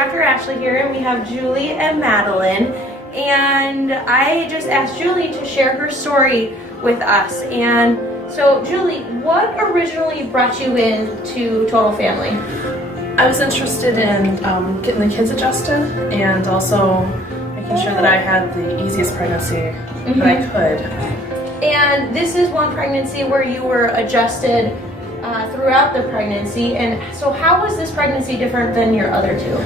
Dr. Ashley here, and we have Julie and Madeline. And I just asked Julie to share her story with us. And so, Julie, what originally brought you into Total Family? I was interested in getting the kids adjusted and also making sure that I had the easiest pregnancy that I could. And this is one pregnancy where you were adjusted throughout the pregnancy. And so how was this pregnancy different than your other two?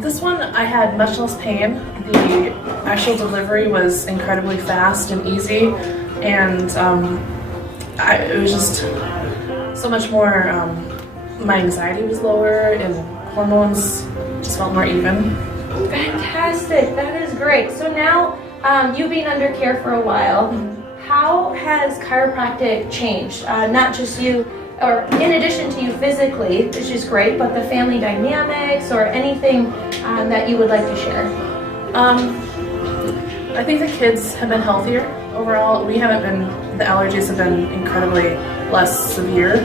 This one I had much less pain. The actual delivery was incredibly fast and easy, and it was just so much more, my anxiety was lower and hormones just felt more even. Fantastic, that is great. So now, you being under care for a while, how has chiropractic changed? Not just you, or in addition to you physically, which is great, but the family dynamics or anything that you would like to share? I think the kids have been healthier overall. The allergies have been incredibly less severe,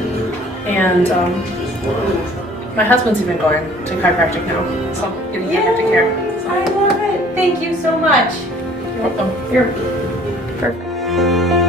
and my husband's even going to chiropractic now, so I'm getting chiropractic care. So. I love it. Thank you so much. You're welcome. You're perfect.